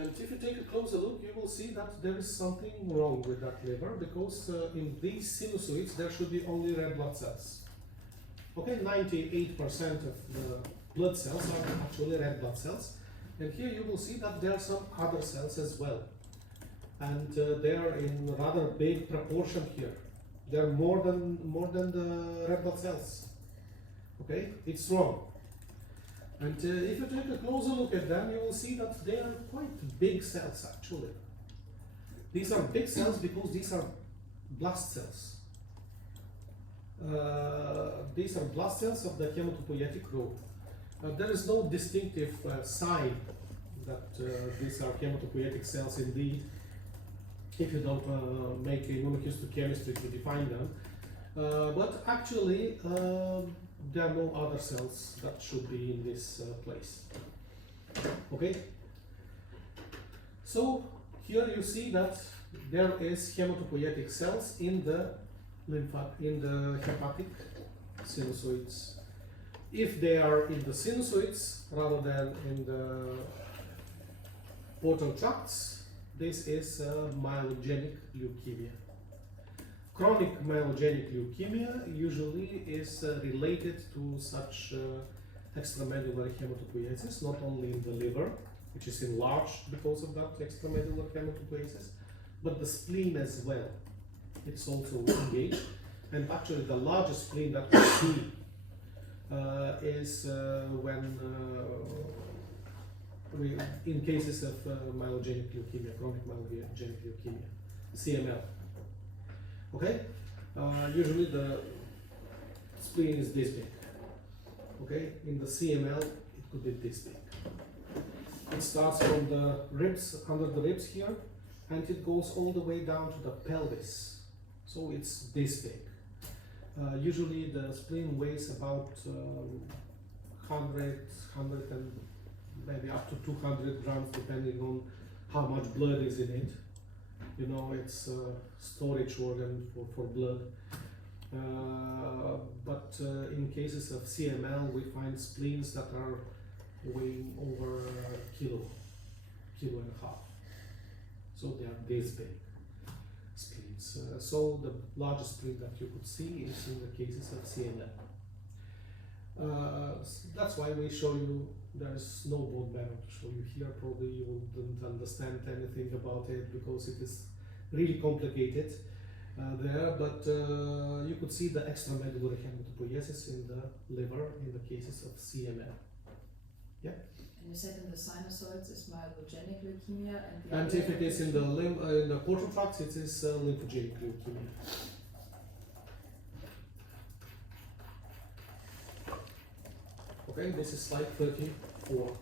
And if you take a closer look, you will see that there is something wrong with that liver, because in these sinusoids there should be only red blood cells. Okay, 98% of the blood cells are actually red blood cells. And here you will see that there are some other cells as well. And they are in rather big proportion here. They are more than the red blood cells. Okay, it's wrong. And if you take a closer look at them, you will see that they are quite big cells actually. These are big cells because these are blast cells. These are blast cells of the hematopoietic row. There is no distinctive sign that these are hematopoietic cells indeed, if you don't make immunohistochemistry to define them. But actually, there are no other cells that should be in this place. Okay? So here you see that there is hematopoietic cells in the hepatic sinusoids. If they are in the sinusoids rather than in the portal tracts, this is myelogenic leukemia. Chronic myelogenic leukemia usually is related to such extramedullary hematopoiesis, not only in the liver, which is enlarged because of that extramedullary hematopoiesis, but the spleen as well. It's also engaged, and actually the largest spleen that we see is when in cases of myelogenic leukemia, chronic myelogenic leukemia, CML. Okay, usually the spleen is this big. Okay, in the CML it could be this big. It starts from the ribs, under the ribs here, and it goes all the way down to the pelvis. So it's this big. Usually the spleen weighs about 100 and maybe up to 200 grams depending on how much blood is in it. You know, it's a storage organ for blood. But in cases of CML, we find spleens that are weighing over a kilo and a half. So they are this big spleens. So the largest spleen that you could see is in the cases of CML. That's why we show you, there's no bone marrow to show you here. Probably you wouldn't understand anything about it because it is really complicated there, but you could see the extramedullary hematopoiesis in the liver in the cases of CML. Yeah. And you said in the sinusoids is myelogenic leukemia, and if it is in the portal tracts, it is lymphogenic leukemia. Okay, this is slide 34.